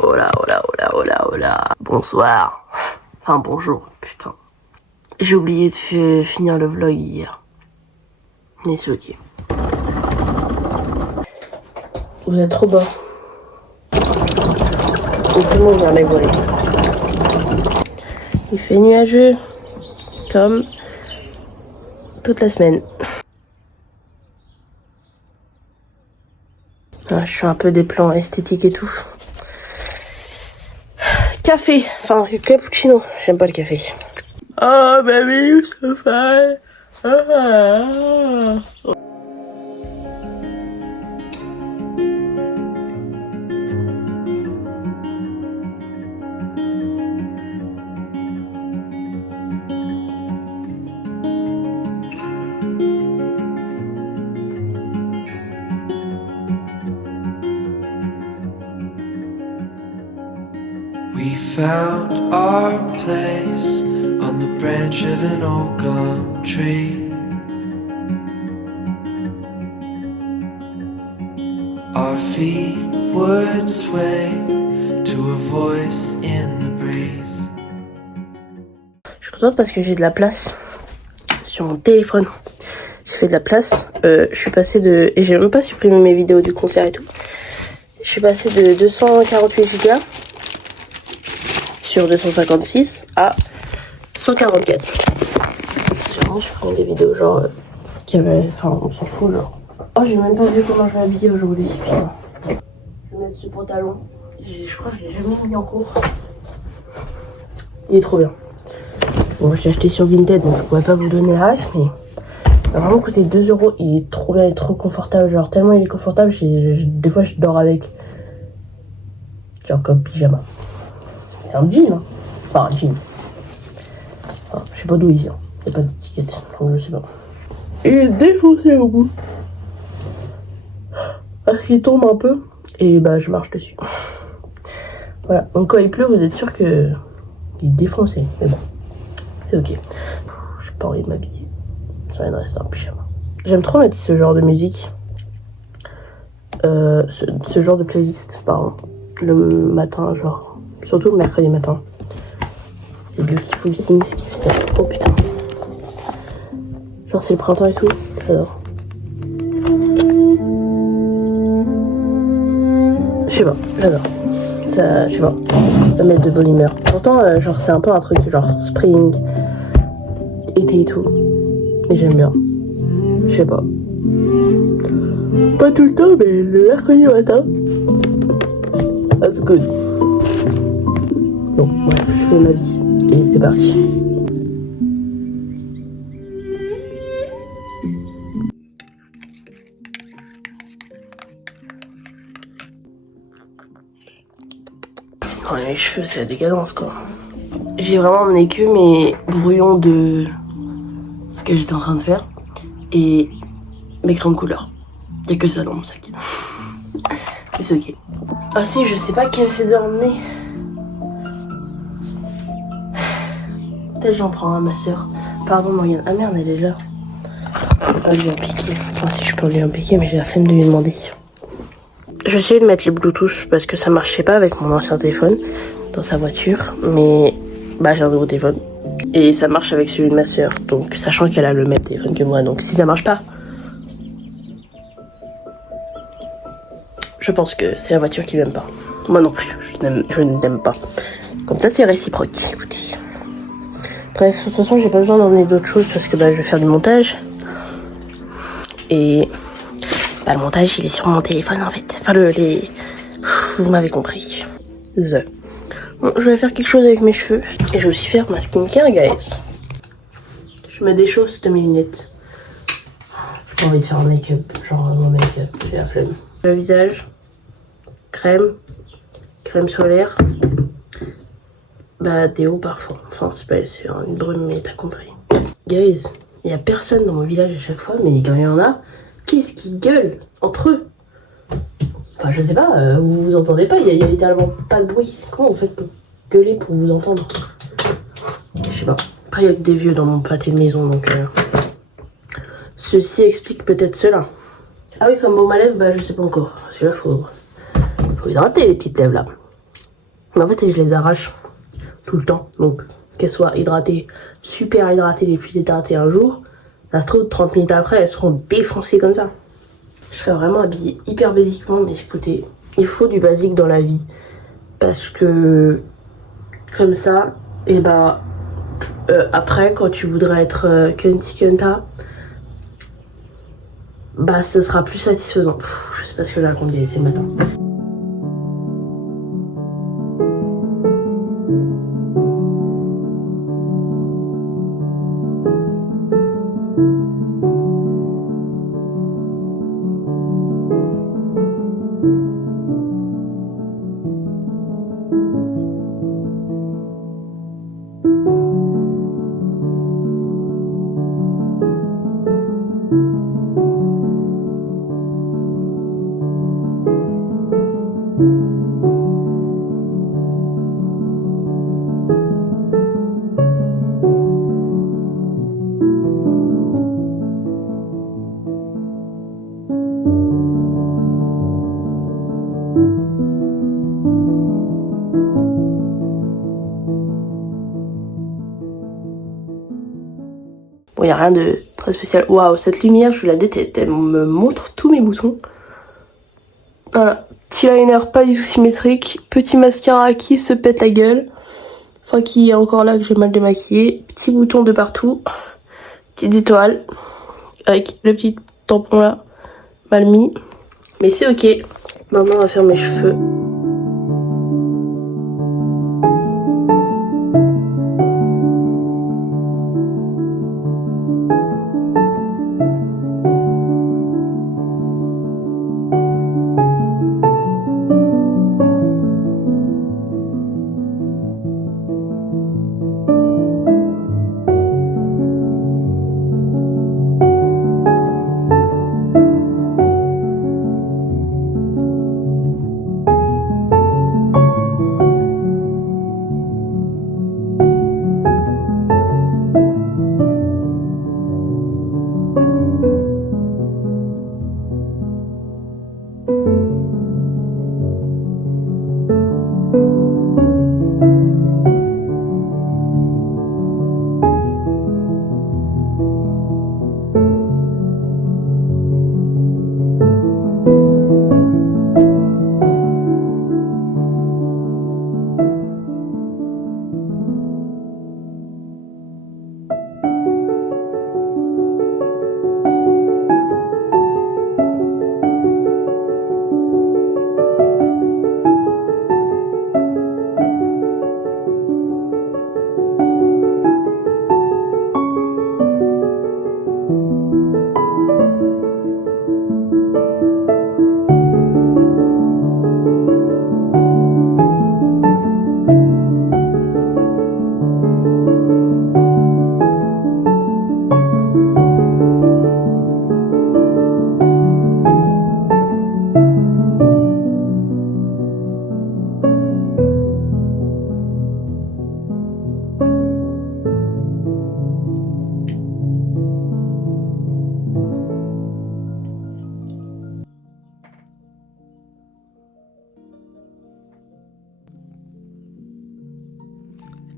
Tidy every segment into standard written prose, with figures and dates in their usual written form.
Oh là, oh là, oh là, oh là, oh là. Bonsoir. Enfin, bonjour, putain. J'ai oublié de finir le vlog hier. Mais c'est ok. Vous êtes trop bas. Laissez-moi ouvrir les volets. Il fait nuageux. Comme toute la semaine. Ah, je suis un peu des plans esthétiques et tout. Café, enfin cappuccino, j'aime pas le café. Oh baby, so fine. We found our place on the branch of an old gum tree. Our feet would sway to a voice in the breeze. Je suis contente parce que j'ai de la place sur mon téléphone. J'ai fait de la place. Je suis passée de... Et j'ai même pas supprimé mes vidéos du concert et tout. Je suis passée de 248 Go sur 256 à 144. J'ai vraiment supprimé des vidéos genre qui avaient... Enfin on s'en fout genre. Oh j'ai même pas vu comment je vais habiller aujourd'hui. Putain. Je vais mettre ce pantalon. Je crois que je l'ai jamais mis en cours. Il est trop bien. Bon je l'ai acheté sur Vinted donc je pourrais pas vous donner la ref mais il a vraiment coûté 2 €. Il est trop bien, il est trop confortable. Genre tellement il est confortable, des fois je dors avec. Genre comme pyjama. C'est un jean, hein. Enfin, un jean. Enfin, je sais pas d'où il vient. Il n'y a pas d'étiquette, donc je sais pas. Il est défoncé au bout. Parce qu'il tombe un peu. Et bah, je marche dessus. Voilà. Donc, quand il pleut, vous êtes sûr que il est défoncé. Mais bon, c'est ok. J'ai pas envie de m'habiller. J'ai envie de rester en pyjama. J'aime trop mettre ce genre de musique. Ce genre de playlist, pardon. Le matin, genre. Surtout le mercredi matin. C'est Beautiful Things qui fait ça. Oh putain. Genre c'est le printemps et tout. J'adore. Je sais pas, j'adore. Ça, je sais pas. Ça met de bonne humeur. Pourtant, genre c'est un peu un truc genre spring, été et tout. Mais j'aime bien. Je sais pas. Pas tout le temps, mais le mercredi matin. That's good. Bon, bref, je fais ma vie. Et c'est parti. Oh, les cheveux, c'est la décadence, quoi. J'ai vraiment emmené que mes brouillons de ce que j'étais en train de faire. Et mes crayons de couleur. Y'a que ça dans mon sac. Et c'est ok. Ah si, je sais pas quel CD emmener. Peut-être j'en prends un à ma soeur. Pardon Morgane. Ah merde, elle est là. Je peux pas lui en piquer. Enfin si je peux lui en piquer, mais j'ai la flemme de lui demander. J'essayais de mettre les Bluetooth parce que ça marchait pas avec mon ancien téléphone dans sa voiture. Mais bah j'ai un nouveau téléphone. Et ça marche avec celui de ma soeur. Donc sachant qu'elle a le même téléphone que moi. Donc si ça marche pas, je pense que c'est la voiture qui m'aime pas. Moi non plus. Je ne l'aime pas. Comme ça c'est réciproque. Écoutez. Bref, de toute façon, j'ai pas besoin d'emmener d'autres choses parce que bah, je vais faire du montage. Et bah, le montage, il est sur mon téléphone en fait. Enfin, vous m'avez compris. Bon, je vais faire quelque chose avec mes cheveux. Et je vais aussi faire ma skincare, guys. Je mets des choses de mes lunettes. J'ai pas envie de faire un make-up. Genre, mon make-up, j'ai la flemme. Le visage, crème solaire. Bah déo parfum, enfin c'est une brume mais t'as compris. Guys, il y a personne dans mon village à chaque fois mais quand il y en a, qu'est-ce qu'ils gueulent entre eux? Enfin je sais pas, vous vous entendez pas, il y a littéralement pas de bruit. Comment vous faites pour gueuler pour vous entendre? Je sais pas. Après il y a que des vieux dans mon pâté de maison donc ceci explique peut-être cela. Ah oui comme baume à lèvres, bah je sais pas encore. Parce que là faut hydrater les petites lèvres là. Mais en fait, je les arrache tout le temps. Donc, qu'elles soient hydratées, super hydratées, les plus hydratées un jour, ça se trouve 30 minutes après, elles seront défoncées comme ça. Je serais vraiment habillée hyper basiquement, mais écoutez, il faut du basique dans la vie. Parce que, comme ça, et ben, après, quand tu voudrais être Kunti Kunta, bah, ce sera plus satisfaisant. Je sais pas ce que j'ai raconté, c'est le matin. Bon, y a rien de très spécial. Waouh, cette lumière, je la déteste. Elle me montre tous mes boutons. Voilà. Petit liner pas du tout symétrique. Petit mascara qui se pète la gueule. Enfin, qui est encore là que j'ai mal démaquillé. Petit bouton de partout. Petite étoile. Avec le petit tampon là. Mal mis. Mais c'est ok. Maintenant, on va faire mes cheveux.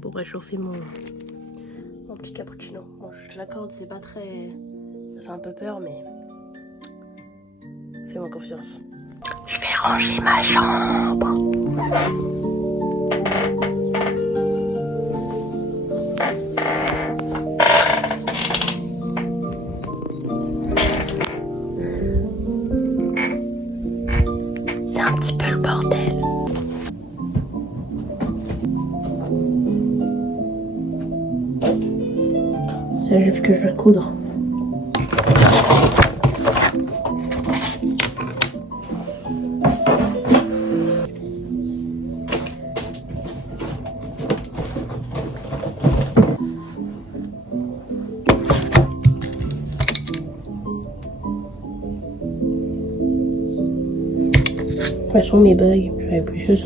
Pour réchauffer mon petit cappuccino. Bon, je l'accorde, c'est pas très... Ça fait un peu peur, mais... Fais-moi confiance. Je vais ranger ma chambre. C'est un petit peu le bordel. C'est la jupe que je dois coudre. Elles sont mes bagues, j'avais plus que ça.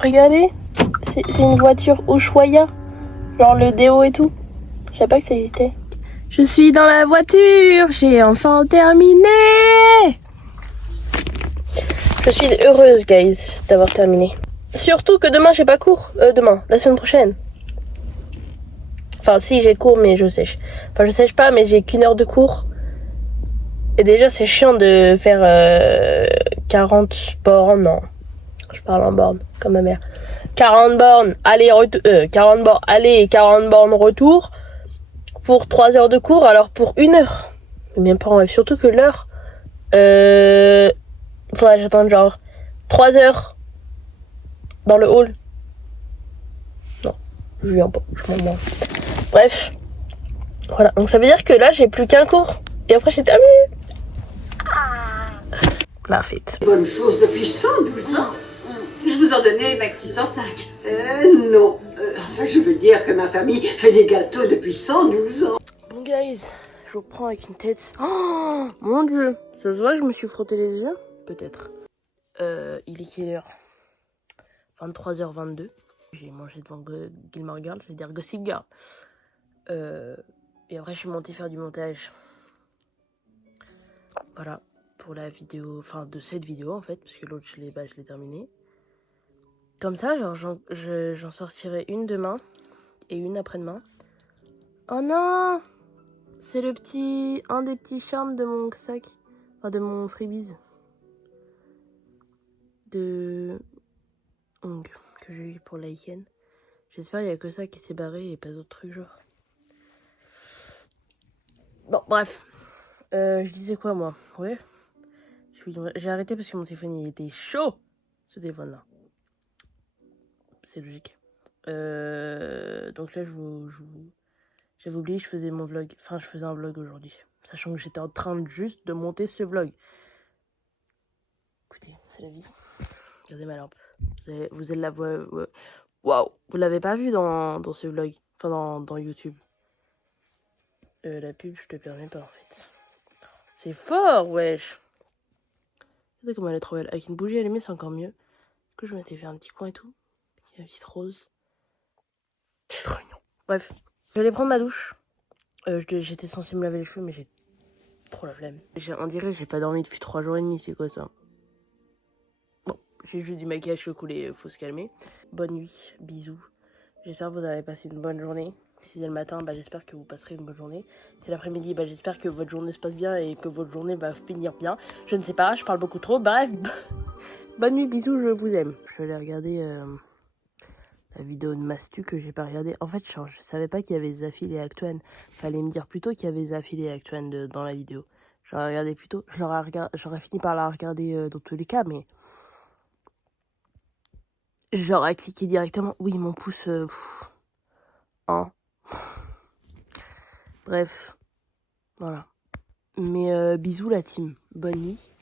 Regardez, c'est une voiture Ushuaïa, genre le déo et tout. Je savais pas que ça existait. Je suis dans la voiture, j'ai enfin terminé. Je suis heureuse, guys, d'avoir terminé. Surtout que demain j'ai pas cours. La semaine prochaine. Enfin, si j'ai cours, mais je sèche. Enfin, je sèche pas, mais j'ai qu'une heure de cours. Et déjà, c'est chiant de faire 40 bornes. Non, je parle en bornes, comme ma mère. 40 bornes aller, 40 bornes aller et 40 bornes retour pour 3 heures de cours, alors pour 1 heure. Mais même pas en rêve. Surtout que l'heure, faudrait que j'attende genre 3 heures dans le hall. Non, je viens pas, je m'en branle. Bref, voilà. Donc ça veut dire que là, j'ai plus qu'un cours. Et après, j'ai terminé. La fête. Bonne chose depuis 112 ans. Je vous en donnais maxi 105. Non. Enfin, je veux dire que ma famille fait des gâteaux depuis 112 ans. Bon, guys, je vous prends avec une tête. Oh, mon dieu. Ça se voit que je me suis frotté les yeux? Peut-être. Il est quelle heure? 23h22. J'ai mangé devant Gilmore Girl, je vais dire Gossip Girl. Et après, je suis montée faire du montage. Voilà, pour la vidéo, enfin de cette vidéo en fait, parce que l'autre, je l'ai terminée. Comme ça, genre, j'en sortirai une demain et une après-demain. Oh non! C'est un des petits charmes de mon sac, enfin de mon freebies. De Hong, que j'ai eu pour Laiken. J'espère qu'il n'y a que ça qui s'est barré et pas d'autres trucs genre. Bon, bref. Je disais quoi moi? Ouais. J'ai arrêté parce que mon téléphone il était chaud. Ce téléphone là. C'est logique. Donc là j'avais oublié, je faisais mon vlog. Enfin, je faisais un vlog aujourd'hui. Sachant que j'étais en train juste de monter ce vlog. Écoutez, c'est la vie. Regardez ma lampe. Vous allez la voir. Waouh! Vous l'avez pas vu dans ce vlog. Enfin, dans YouTube. La pub, je te permets pas en fait. C'est fort, wesh! Regardez comment elle est trop belle. Avec une bougie allumée, c'est encore mieux. Du coup, je m'étais fait un petit coin et tout. Il y a une petite rose. C'est trop mignon. Bref, je vais aller prendre ma douche. J'étais censée me laver les cheveux, mais j'ai trop la flemme. On dirait que j'ai pas dormi depuis 3 jours et demi, c'est quoi ça? Bon, j'ai juste du maquillage qui coulé, faut se calmer. Bonne nuit, bisous. J'espère que vous avez passé une bonne journée. Si c'est le matin, j'espère que vous passerez une bonne journée. Si c'est l'après-midi, j'espère que votre journée se passe bien et que votre journée va finir bien. Je ne sais pas, je parle beaucoup trop. Bref, bonne nuit, bisous, je vous aime. Je vais aller regarder la vidéo de Mastu que j'ai pas regardé. En fait, je savais pas qu'il y avait Zafil et Actuan. Fallait me dire plutôt qu'il y avait Zafil et Actuan dans la vidéo. J'aurais regardé plus tôt. J'aurais fini par la regarder dans tous les cas, mais j'aurais cliqué directement. Oui, mon pouce. Hein. Bref. Voilà. Mais bisous la team. Bonne nuit.